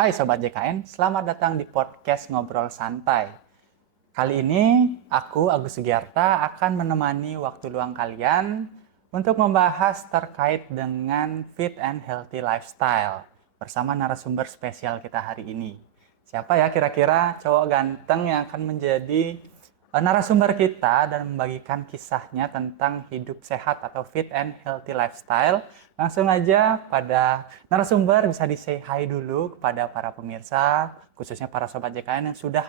Hai Sobat JKN, selamat datang di podcast Ngobrol Santai. Kali ini aku, Agus Sugiarta, akan menemani waktu luang kalian untuk membahas terkait dengan fit and healthy lifestyle bersama narasumber spesial kita hari ini. Siapa ya kira-kira cowok ganteng yang akan menjadi narasumber kita dan membagikan kisahnya tentang hidup sehat atau fit and healthy lifestyle. Langsung aja pada narasumber bisa di-say hi dulu kepada para pemirsa, khususnya para Sobat JKN yang sudah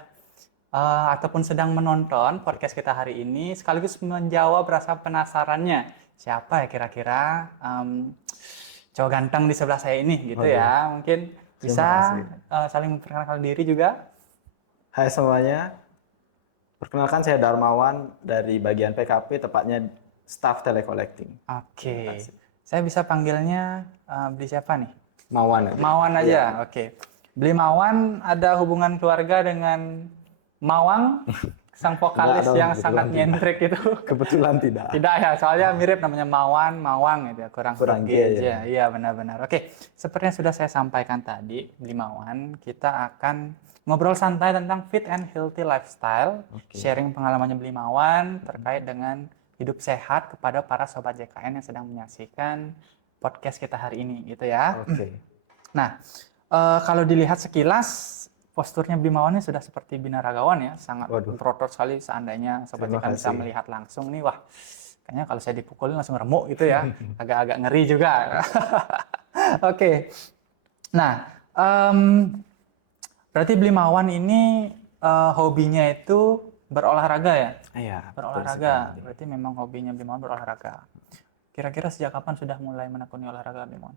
ataupun sedang menonton podcast kita hari ini, sekaligus menjawab rasa penasarannya. Siapa ya kira-kira cowok ganteng di sebelah saya ini gitu ya. Mungkin bisa saling memperkenalkan diri juga. Hai semuanya, perkenalkan saya Darmawan dari bagian PKP, tepatnya staff telecollecting. Oke, saya bisa panggilnya Beli siapa nih? Mawan aja. Mawan aja, oke. Beli Mawan ada hubungan keluarga dengan Mawang, sang vokalis yang sangat nyentrik itu? Kebetulan tidak. Tidak ya, soalnya mirip namanya Mawan, Mawang gitu ya, kurang G aja. Iya benar-benar. Oke, seperti yang sudah saya sampaikan tadi, Beli Mawan, kita akan ngobrol santai tentang fit and healthy lifestyle, sharing pengalamannya Beli Mawan terkait dengan hidup sehat kepada para Sobat JKN yang sedang menyaksikan podcast kita hari ini gitu ya. Nah, kalau dilihat sekilas posturnya Beli Mawan ini sudah seperti binaragawan ya, sangat berotot sekali. Seandainya Sobat JKN bisa melihat langsung nih, wah kayaknya kalau saya dipukulin langsung remuk gitu ya, agak-agak ngeri juga. Oke. Nah, berarti Beli Mawan ini hobinya itu berolahraga ya? Iya. Berolahraga, berarti memang hobinya Beli Mawan berolahraga. Kira-kira sejak kapan sudah mulai menekuni olahraga Beli Mawan?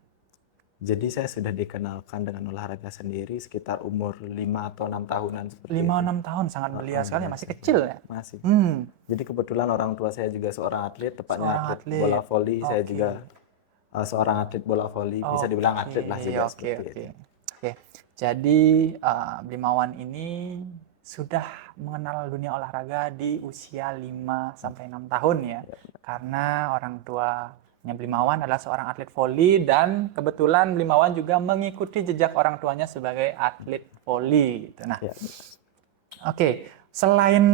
Jadi saya sudah dikenalkan dengan olahraga sendiri sekitar umur 5 atau 6 tahunan. 5-6 tahun, sangat belia sekali, masih kecil ya? Masih. Jadi kebetulan orang tua saya juga seorang atlet, tepatnya atlet bola voli. Saya juga seorang atlet bola voli, bisa dibilang atlet lah juga. Oke. Jadi Beli Mawan ini sudah mengenal dunia olahraga di usia 5-6 tahun ya. Karena orang tuanya Beli Mawan adalah seorang atlet voli dan kebetulan Beli Mawan juga mengikuti jejak orang tuanya sebagai atlet voli gitu. Nah. Oke, selain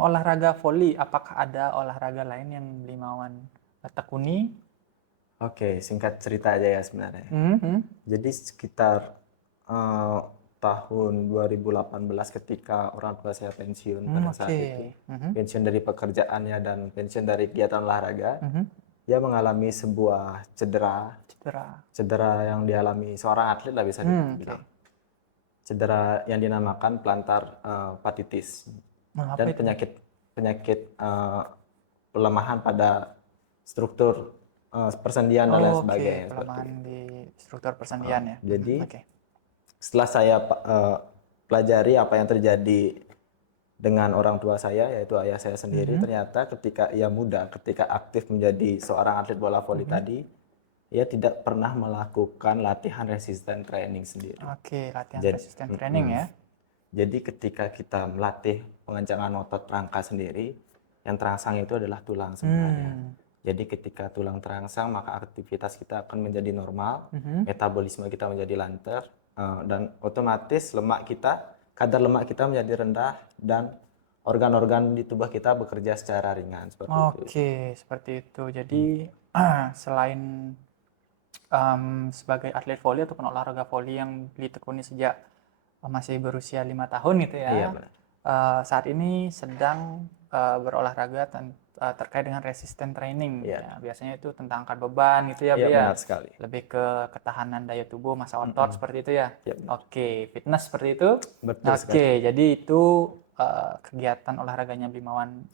olahraga voli, apakah ada olahraga lain yang Beli Mawan tekuni? Oke, singkat cerita aja ya sebenarnya. Jadi sekitar tahun 2018 ketika orang tua saya pensiun pada saat itu, pensiun dari pekerjaannya dan pensiun dari kegiatan olahraga, dia mengalami sebuah cedera yang dialami seorang atlet lah bisa dibilang. Cedera yang dinamakan plantar fasciitis dan penyakit pelemahan pada struktur persendian dan lain sebagainya. Pelemahan di struktur persendian ya. Jadi setelah saya pelajari apa yang terjadi dengan orang tua saya, yaitu ayah saya sendiri, ternyata ketika ia muda, ketika aktif menjadi seorang atlet bola voli tadi, ia tidak pernah melakukan latihan resisten training sendiri. Latihan resisten training ya. Jadi ketika kita melatih pengencangan otot rangka sendiri, yang terangsang itu adalah tulang sebenarnya. Jadi ketika tulang terangsang, maka aktivitas kita akan menjadi normal, metabolisme kita menjadi lancar, dan otomatis kadar lemak kita menjadi rendah, dan organ-organ di tubuh kita bekerja secara ringan seperti itu. Seperti itu. Jadi selain sebagai atlet voli ataupun olahraga voli yang ditekuni sejak masih berusia 5 tahun gitu ya. Iya, saat ini sedang berolahraga terkait dengan resisten training. Ya. Biasanya itu tentang angkat beban gitu ya, benar sekali. Lebih ke ketahanan daya tubuh, masa otot seperti itu ya. Fitness seperti itu. Betul sekali. Jadi itu kegiatan olahraganya Beli Mawan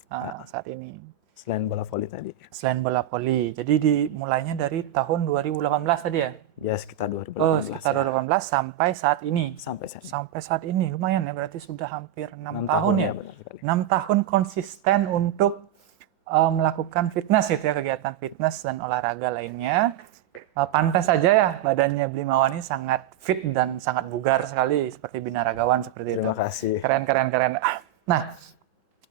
saat ini. Selain bola voli tadi. Selain bola voli. Jadi dimulainya dari tahun 2018 tadi ya? Ya, sekitar 2018. Sekitar 2018 sampai saat ini. Sampai saat ini lumayan ya, berarti sudah hampir 6 tahun ya. 6 tahun konsisten untuk melakukan fitness gitu ya, kegiatan fitness dan olahraga lainnya. Pantas saja ya badannya Beli Mawan ini sangat fit dan sangat bugar sekali seperti binaragawan seperti itu. Terima kasih. Keren. Nah,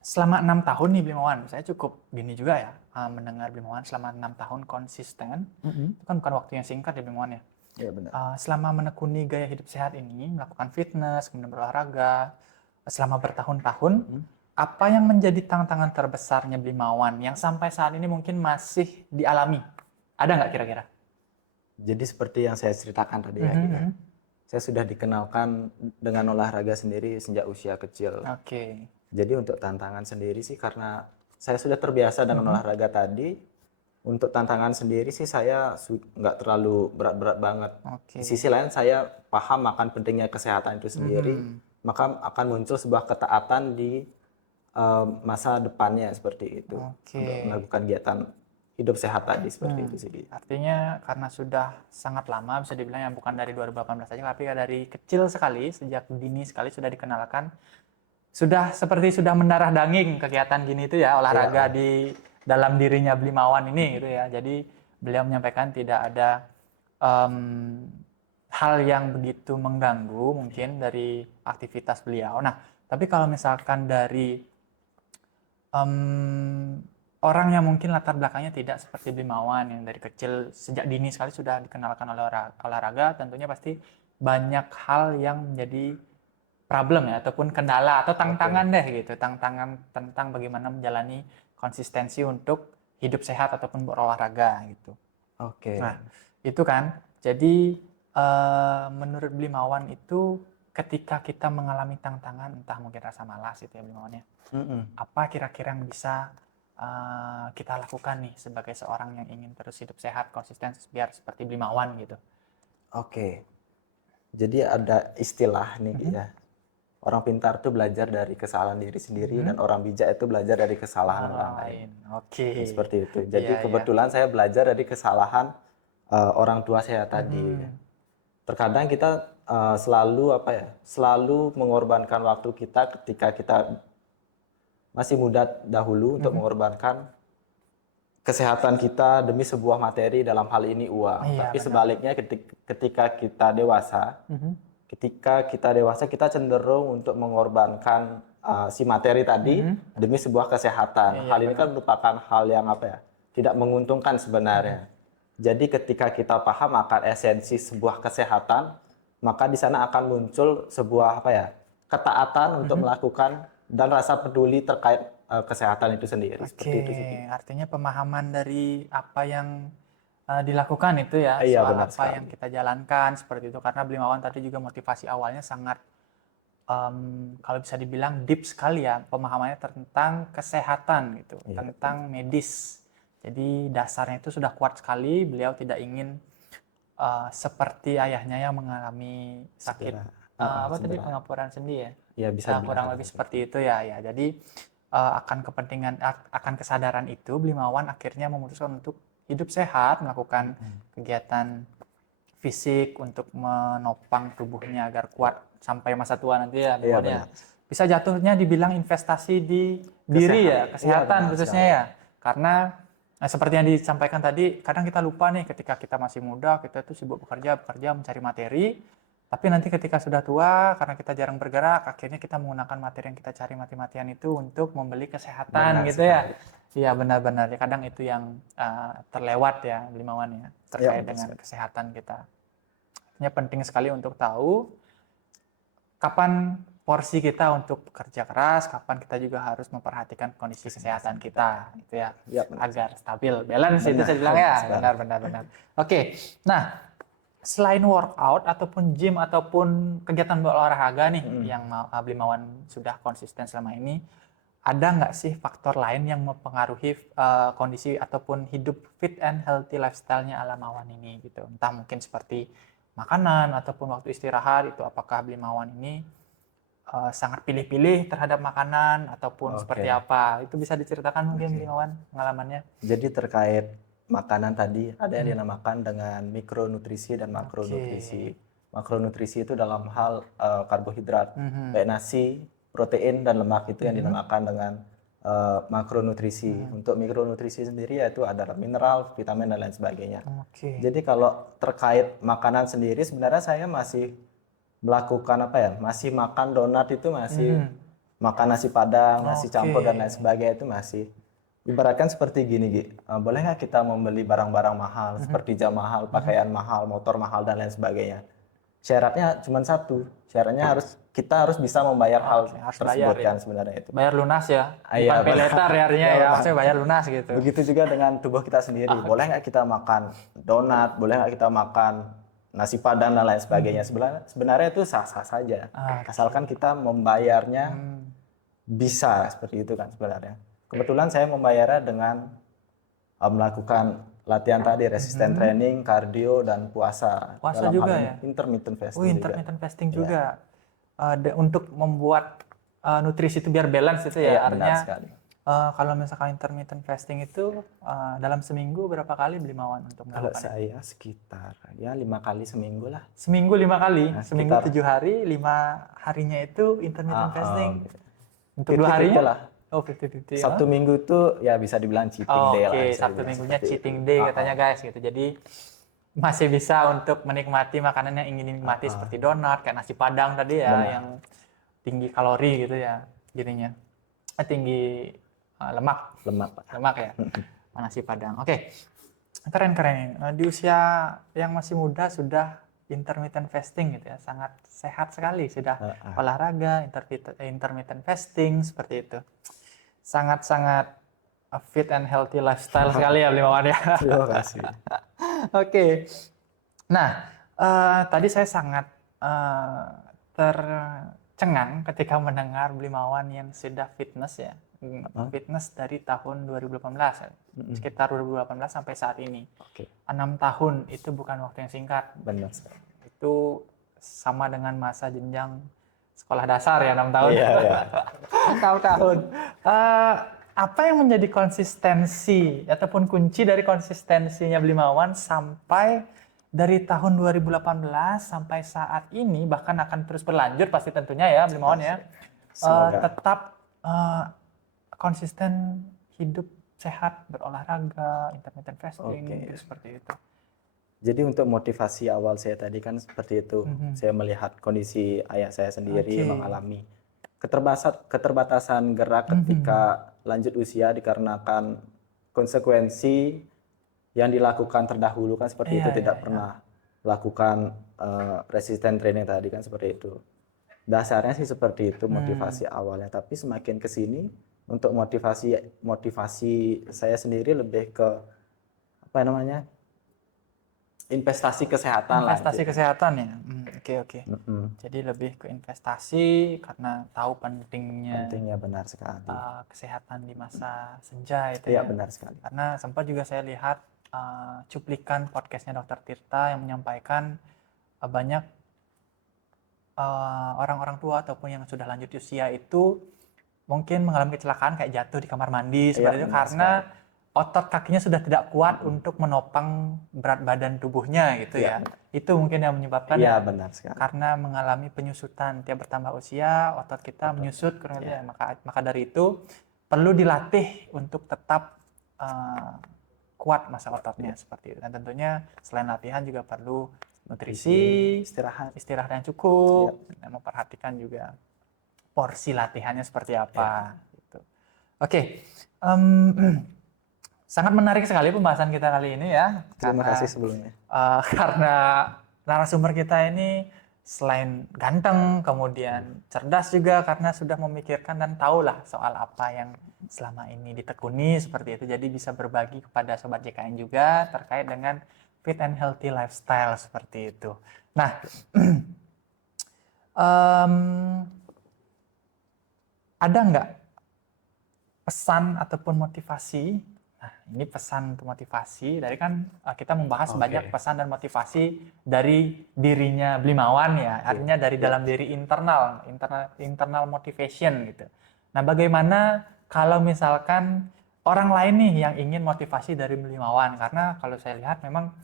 selama 6 tahun nih Beli Mawan, saya cukup gini juga ya mendengar Beli Mawan selama 6 tahun konsisten. Itu kan bukan waktu yang singkat ya Beli Mawan ya. Iya benar. Selama menekuni gaya hidup sehat ini, melakukan fitness, kemudian berolahraga, selama bertahun-tahun, apa yang menjadi tantangan terbesarnya Blimawan yang sampai saat ini mungkin masih dialami? Ada nggak kira-kira? Jadi seperti yang saya ceritakan tadi ya, gitu. Saya sudah dikenalkan dengan olahraga sendiri sejak usia kecil. Oke. Jadi untuk tantangan sendiri sih karena saya sudah terbiasa dengan olahraga tadi, untuk tantangan sendiri sih saya nggak terlalu berat-berat banget. Oke. Di sisi lain saya paham akan pentingnya kesehatan itu sendiri, maka akan muncul sebuah ketaatan di masa depannya seperti itu. Oke. Untuk melakukan kegiatan hidup sehat tadi seperti itu sih. Artinya karena sudah sangat lama, bisa dibilang ya bukan dari 2018 saja, tapi dari kecil sekali, sejak dini sekali sudah dikenalkan, sudah mendarah daging kegiatan gini itu ya, olahraga di dalam dirinya Blimawan ini gitu ya. Jadi beliau menyampaikan tidak ada hal yang begitu mengganggu mungkin dari aktivitas beliau. Nah, tapi kalau misalkan dari orang yang mungkin latar belakangnya tidak seperti Blimawan yang dari kecil sejak dini sekali sudah dikenalkan oleh olahraga, tentunya pasti banyak hal yang menjadi problem ya ataupun kendala atau tantangan deh gitu, tantangan tentang bagaimana menjalani konsistensi untuk hidup sehat ataupun berolahraga gitu. Oke. Nah, itu kan. Jadi menurut Blimawan itu ketika kita mengalami tantangan entah mungkin rasa malas itu ya Blimawan ya. Apa kira-kira yang bisa kita lakukan nih sebagai seorang yang ingin terus hidup sehat, konsisten biar seperti Blimawan gitu. Oke. Jadi ada istilah nih ya. Orang pintar itu belajar dari kesalahan diri sendiri dan orang bijak itu belajar dari kesalahan orang lain. Oke. Seperti itu. Jadi Iya, kebetulan saya belajar dari kesalahan orang tua saya tadi. Terkadang kita selalu mengorbankan waktu kita ketika kita masih muda dahulu untuk mengorbankan kesehatan kita demi sebuah materi, dalam hal ini uang. Iya, Tapi benar. sebaliknya ketika kita dewasa, kita cenderung untuk mengorbankan si materi tadi demi sebuah kesehatan. Iya, Hal ini kan merupakan hal yang tidak menguntungkan sebenarnya. Jadi ketika kita paham akan esensi sebuah kesehatan, maka di sana akan muncul sebuah ketaatan untuk melakukan dan rasa peduli terkait kesehatan itu sendiri. Seperti itu sih. Artinya pemahaman dari apa yang dilakukan itu ya, Iya, soal benar apa sekali. yang kita jalankan seperti itu. Karena Blimawan tadi juga motivasi awalnya sangat kalau bisa dibilang deep sekali ya, pemahamannya tentang kesehatan gitu, tentang medis. Jadi dasarnya itu sudah kuat sekali. Beliau tidak ingin seperti ayahnya yang mengalami sakit tadi pengapuran sendi ya. Ya, bisa Kurang lebih seperti itu ya. Jadi akan kesadaran itu Blimawan akhirnya memutuskan untuk hidup sehat, melakukan kegiatan fisik untuk menopang tubuhnya agar kuat sampai masa tua nanti ya Blimawan ya. Bisa jatuhnya dibilang investasi di diri ya, kesehatan khususnya ya. Karena seperti yang disampaikan tadi, kadang kita lupa nih ketika kita masih muda, kita tuh sibuk bekerja, mencari materi. Tapi nanti ketika sudah tua, karena kita jarang bergerak, akhirnya kita menggunakan materi yang kita cari mati-matian itu untuk membeli kesehatan gitu ya. Iya benar-benar. Ya, kadang itu yang terlewat ya Blimawan ya, terkait dengan kesehatan kita. Artinya penting sekali untuk tahu kapan porsi kita untuk bekerja keras, kapan kita juga harus memperhatikan kondisi kesehatan kita, gitu ya, agar stabil, balance itu saya bilang ya, benar. Oke, nah selain workout ataupun gym ataupun kegiatan berolahraga nih yang Blimawan sudah konsisten selama ini, ada nggak sih faktor lain yang mempengaruhi kondisi ataupun hidup fit and healthy lifestyle-nya Blimawan ini gitu, entah mungkin seperti makanan ataupun waktu istirahat itu, apakah Blimawan ini sangat pilih-pilih terhadap makanan ataupun seperti apa, itu bisa diceritakan mungkin Blimawan pengalamannya. Jadi terkait makanan tadi ada yang dinamakan dengan mikronutrisi dan makronutrisi. Makronutrisi itu dalam hal karbohidrat, baik nasi, protein dan lemak itu yang dinamakan dengan makronutrisi. Untuk mikronutrisi sendiri yaitu ada mineral, vitamin dan lain sebagainya. Jadi kalau terkait makanan sendiri sebenarnya saya masih melakukan masih makan donat itu masih makan nasi padang, nasi campur dan lain sebagainya itu masih Ibaratkan seperti gini, Gi. Boleh nggak kita membeli barang-barang mahal, seperti jam mahal, pakaian mahal, motor mahal, dan lain sebagainya? Syaratnya cuma satu. Syaratnya kita harus bisa membayar hal Oke, harus tersebut bayar ya. kan sebenarnya itu. Bayar lunas ya, Iya, bukan pay later ya artinya iya, ya, benar. maksudnya bayar lunas gitu. Begitu juga dengan tubuh kita sendiri. Boleh nggak kita makan donat? Boleh nggak kita makan nasi padang dan lain sebagainya? Sebenarnya itu sah-sah saja. Asalkan kita membayarnya bisa seperti itu kan sebenarnya. Kebetulan saya membayarnya dengan melakukan latihan tadi, resisten training, kardio, dan puasa. Puasa Dalam juga hal ini ya? intermittent fasting juga. Intermittent fasting juga. Untuk membuat nutrisi itu biar balance itu ya. Iya, benar Artinya sekali. kalau misalkan intermittent fasting itu dalam seminggu berapa kali beli Mawan untuk Kalau melakukannya? saya sekitar ya 5 kali seminggu lah. Seminggu 5 kali, seminggu sekitar- 7 hari, 5 harinya itu intermittent fasting. Untuk 2 50-50 harinya? lah. Oh, 50-50. Sabtu Minggu itu ya bisa dibilang cheating day lah. Oke, bisa Sabtu dibilang Minggunya seperti cheating itu. day katanya guys gitu. Jadi masih bisa untuk menikmati makanan yang ingin dinikmati seperti donat, kayak nasi padang tadi ya, Benar. yang tinggi kalori gitu ya, jadinya tinggi lemak Lemak. ya, nasi padang. Oke, keren. Di usia yang masih muda sudah intermittent fasting gitu ya, sangat sehat sekali, sudah olahraga, intermittent fasting seperti itu, sangat fit and healthy lifestyle sekali ya Bli Mawan ya. Terima kasih. Oke. Nah, tadi saya sangat tercengang ketika mendengar Bli Mawan yang sudah fitness ya. Fitness dari tahun 2018, sekitar 2018 sampai saat ini. Oke. 6 tahun itu bukan waktu yang singkat. Benar sekali. Itu sama dengan masa jenjang sekolah dasar ya, 6 tahun. Iya. 6 tahun. Apa yang menjadi konsistensi ataupun kunci dari konsistensinya Bli Mawan sampai dari tahun 2018 sampai saat ini, bahkan akan terus berlanjut pasti tentunya ya Bli Mawan ya, tetap konsisten hidup sehat, berolahraga, intermittent fasting, gitu, seperti itu. Jadi untuk motivasi awal saya tadi kan seperti itu, saya melihat kondisi ayah saya sendiri mengalami keterbatasan gerak ketika lanjut usia dikarenakan konsekuensi yang dilakukan terdahulu kan seperti itu, tidak pernah lakukan resisten training tadi kan seperti itu. Dasarnya sih seperti itu motivasi awalnya, tapi semakin ke sini untuk motivasi saya sendiri lebih ke apa namanya? Investasi kesehatan lah. Investasi kesehatan ya. Oke. Jadi lebih ke investasi karena tahu pentingnya benar sekali. Kesehatan di masa senja itu Iya, ya. benar sekali. Karena sempat juga saya lihat cuplikan podcastnya Dr. Tirta yang menyampaikan banyak orang-orang tua ataupun yang sudah lanjut usia itu mungkin mengalami kecelakaan kayak jatuh di kamar mandi seperti itu karena otot kakinya sudah tidak kuat untuk menopang berat badan tubuhnya gitu ya. Itu mungkin yang menyebabkan benar sekali. Karena mengalami penyusutan tiap bertambah usia, otot kita menyusut kurang lebih. Maka dari itu perlu dilatih untuk tetap kuat masa ototnya seperti itu. Dan tentunya selain latihan juga perlu nutrisi, istirahat yang cukup, dan memperhatikan juga porsi latihannya seperti apa. Gitu. Oke. Sangat menarik sekali pembahasan kita kali ini ya. Terima kasih sebelumnya. Karena narasumber kita ini selain ganteng, kemudian cerdas juga karena sudah memikirkan dan tahulah soal apa yang selama ini ditekuni seperti itu. Jadi bisa berbagi kepada Sobat JKN juga terkait dengan fit and healthy lifestyle seperti itu. Nah, ada nggak pesan ataupun motivasi? Nah, ini pesan untuk motivasi. Dari kan kita membahas banyak pesan dan motivasi dari dirinya Bli Mawan ya. Artinya dari dalam diri internal motivation gitu. Nah, bagaimana kalau misalkan orang lain nih yang ingin motivasi dari Bli Mawan? Karena kalau saya lihat memang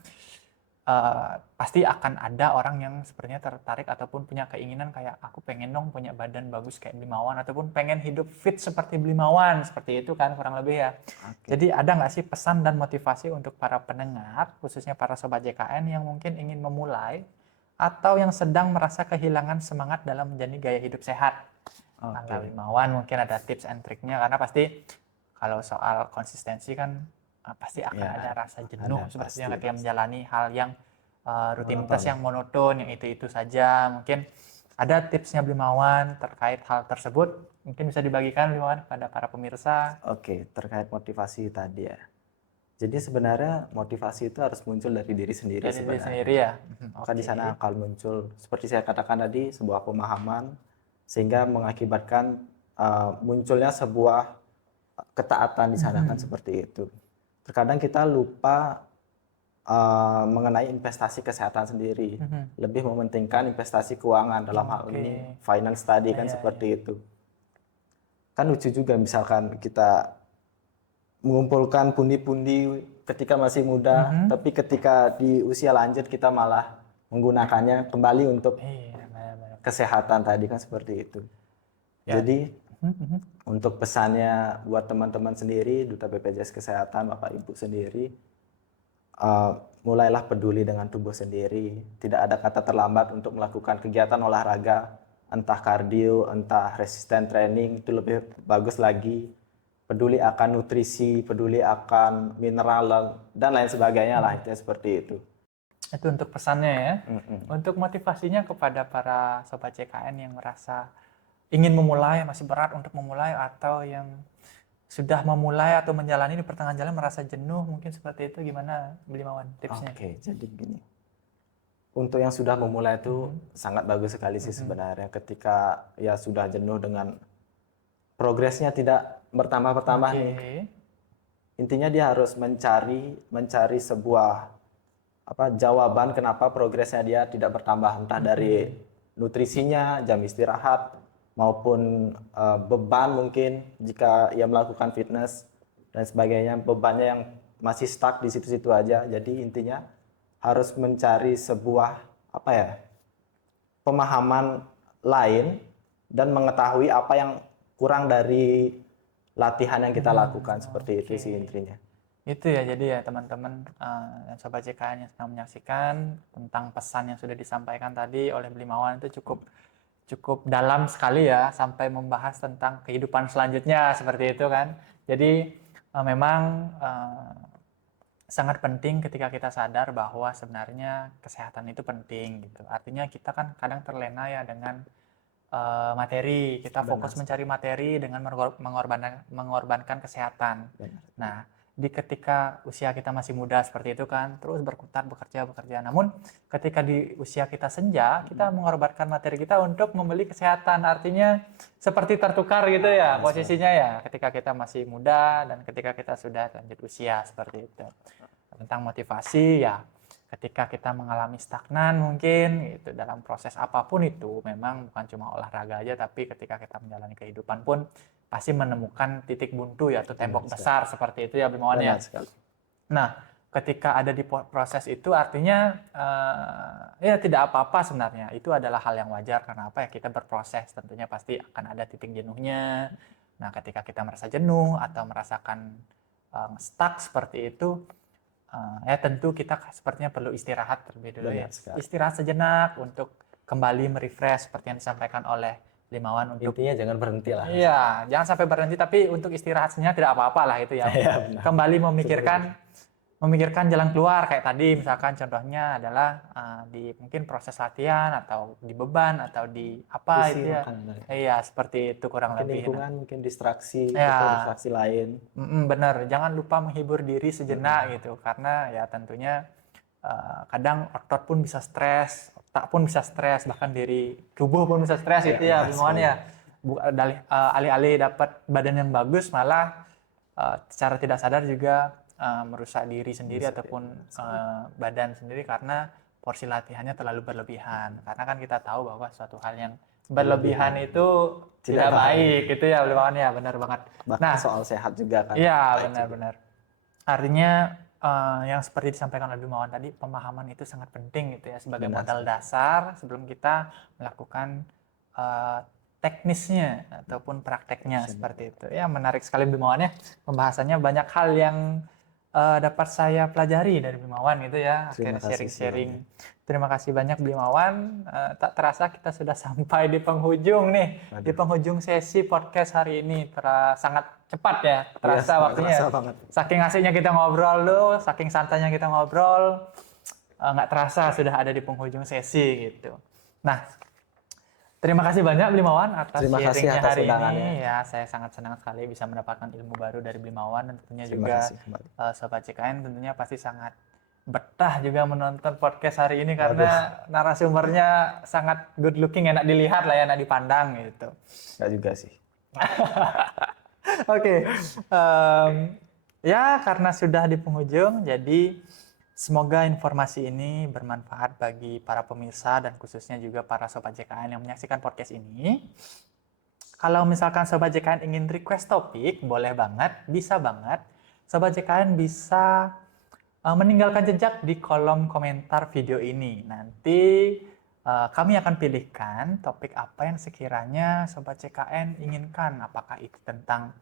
pasti akan ada orang yang sepertinya tertarik ataupun punya keinginan kayak aku pengen dong punya badan bagus kayak Bli Mawan ataupun pengen hidup fit seperti Bli Mawan, seperti itu kan kurang lebih ya. Jadi ada nggak sih pesan dan motivasi untuk para pendengar khususnya para Sobat JKN yang mungkin ingin memulai atau yang sedang merasa kehilangan semangat dalam menjalani gaya hidup sehat? Ala Bli Mawan mungkin ada tips and triknya karena pasti Kalau soal konsistensi kan pasti akan Ya, ada rasa jenuh ada, sepertinya pasti. ketika menjalani hal yang rutinitas Monoton. yang monoton, yang itu-itu saja. Mungkin ada tipsnya Blimawan terkait hal tersebut. Mungkin bisa dibagikan Blimawan kepada para pemirsa. Oke, terkait motivasi tadi ya. Jadi sebenarnya motivasi itu harus muncul dari diri sendiri Dari diri sebenarnya. sendiri ya. Maka di Oke. sana akan muncul, seperti saya katakan tadi, sebuah pemahaman sehingga mengakibatkan munculnya sebuah ketaatan di sana kan seperti itu. Terkadang kita lupa mengenai investasi kesehatan sendiri, lebih mementingkan investasi keuangan dalam hal ini finance tadi kan seperti itu. Kan lucu juga misalkan kita mengumpulkan pundi-pundi ketika masih muda, tapi ketika di usia lanjut kita malah menggunakannya kembali untuk Iya, benar-benar. kesehatan tadi kan seperti itu. Ya. Jadi untuk pesannya buat teman-teman sendiri, Duta BPJS Kesehatan, Bapak Ibu sendiri, mulailah peduli dengan tubuh sendiri. Tidak ada kata terlambat untuk melakukan kegiatan olahraga, entah kardio, entah resisten training, itu lebih bagus lagi. Peduli akan nutrisi, peduli akan mineral dan lain sebagainya lah, itu seperti itu. Itu untuk pesannya ya. Untuk motivasinya kepada para sobat CKN yang merasa ingin memulai, masih berat untuk memulai, atau yang sudah memulai atau menjalani di pertengahan jalan merasa jenuh, mungkin seperti itu, gimana Blimawan tipsnya? Oke, jadi gini. Untuk yang sudah memulai itu sangat bagus sekali sih sebenarnya. Ketika ya sudah jenuh dengan progresnya tidak bertambah-bertambah nih. Intinya dia harus mencari sebuah jawaban kenapa progresnya dia tidak bertambah, entah dari nutrisinya, jam istirahat, maupun beban mungkin jika ia melakukan fitness dan sebagainya, bebannya yang masih stuck di situ-situ aja. Jadi intinya harus mencari sebuah pemahaman lain dan mengetahui apa yang kurang dari latihan yang kita lakukan, seperti itu sih intinya. Itu ya, jadi ya teman-teman sobat CKN yang sedang menyaksikan, tentang pesan yang sudah disampaikan tadi oleh Blimawan itu cukup dalam sekali ya, sampai membahas tentang kehidupan selanjutnya seperti itu kan. Jadi memang sangat penting ketika kita sadar bahwa sebenarnya kesehatan itu penting gitu. Artinya kita kan kadang terlena ya dengan materi, kita fokus mencari materi dengan mengorbankan kesehatan. Nah, ketika usia kita masih muda seperti itu kan, terus berkutat bekerja. Namun ketika di usia kita senja, kita mengorbankan materi kita untuk membeli kesehatan. Artinya seperti tertukar gitu ya posisinya ya, ketika kita masih muda dan ketika kita sudah lanjut usia seperti itu. Tentang motivasi ya, ketika kita mengalami stagnan mungkin gitu dalam proses apapun itu, memang bukan cuma olahraga aja, tapi ketika kita menjalani kehidupan pun pasti menemukan titik buntu ya, atau tembok besar seperti itu ya Blimawan ya. Nah, ketika ada di proses itu artinya ya tidak apa-apa sebenarnya. Itu adalah hal yang wajar, karena apa ya, kita berproses, tentunya pasti akan ada titik jenuhnya. Nah, ketika kita merasa jenuh atau merasakan stuck seperti itu, ya tentu kita sepertinya perlu istirahat terlebih dulu ya. Istirahat sejenak untuk kembali merefresh seperti yang disampaikan oleh Blimawan. Untuk intinya jangan berhenti lah. Iya, jangan sampai berhenti, tapi untuk istirahat sejenak tidak apa-apa lah itu ya. Kembali memikirkan jalan keluar, kayak tadi misalkan contohnya adalah di mungkin proses latihan atau di beban atau di apa itu ya. Iya, seperti itu kurang lebih. Lingkungan mungkin distraksi, distraksi lain. Benar, jangan lupa menghibur diri sejenak gitu, karena ya tentunya kadang otot pun bisa stres, otak pun bisa stres, bahkan diri tubuh pun bisa stres itu ya Blimawan ya. Alih-alih dapat badan yang bagus, malah secara tidak sadar juga merusak diri sendiri ataupun badan sendiri, karena porsi latihannya terlalu berlebihan. Karena kan kita tahu bahwa suatu hal yang berlebihan itu tidak baik gitu ya Blimawan ya, benar banget. Bahkan soal sehat juga kan. Iya, benar-benar. Artinya yang seperti disampaikan oleh Blimawan tadi, pemahaman itu sangat penting gitu ya, sebagai modal dasar sebelum kita melakukan teknisnya ataupun prakteknya seperti itu. Ya, menarik sekali Blimawan ya. Pembahasannya banyak hal yang dapat saya pelajari dari Blimawan gitu ya. Akhirnya sharing-sharing. Terima kasih banyak Blimawan. Tak terasa kita sudah sampai di penghujung nih. Di penghujung sesi podcast hari ini. Sangat cepat ya, terasa Iya, waktunya. terasa banget. Saking asiknya kita ngobrol tuh, saking santainya kita ngobrol, nggak terasa sudah ada di penghujung sesi gitu. Nah, terima kasih banyak Blimawan atas Terima kasih sharingnya atas hari undangannya. ini. Ya, saya sangat senang sekali bisa mendapatkan ilmu baru dari Blimawan dan tentunya Terima juga kasih kembali. Sobat CKN tentunya pasti sangat betah juga menonton podcast hari ini Waduh. karena narasumbernya sangat good looking, enak dilihat lah ya, enak dipandang gitu. Enggak juga sih. Oke, ya karena sudah di penghujung, jadi semoga informasi ini bermanfaat bagi para pemirsa dan khususnya juga para Sobat JKN yang menyaksikan podcast ini. Kalau misalkan Sobat JKN ingin request topik, boleh banget, bisa banget. Sobat JKN bisa meninggalkan jejak di kolom komentar video ini. Nanti kami akan pilihkan topik apa yang sekiranya Sobat CKN inginkan. Apakah itu tentang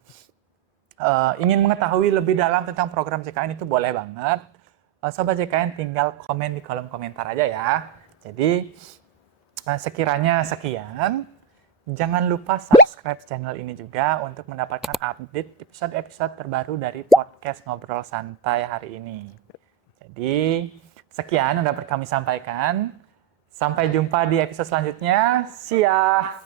ingin mengetahui lebih dalam tentang program CKN, itu boleh banget. Sobat CKN tinggal komen di kolom komentar aja ya. Jadi sekiranya sekian. Jangan lupa subscribe channel ini juga untuk mendapatkan update episode-episode terbaru dari podcast Ngobrol Santai hari ini. Jadi, sekian yang dapat kami sampaikan. Sampai jumpa di episode selanjutnya. See ya!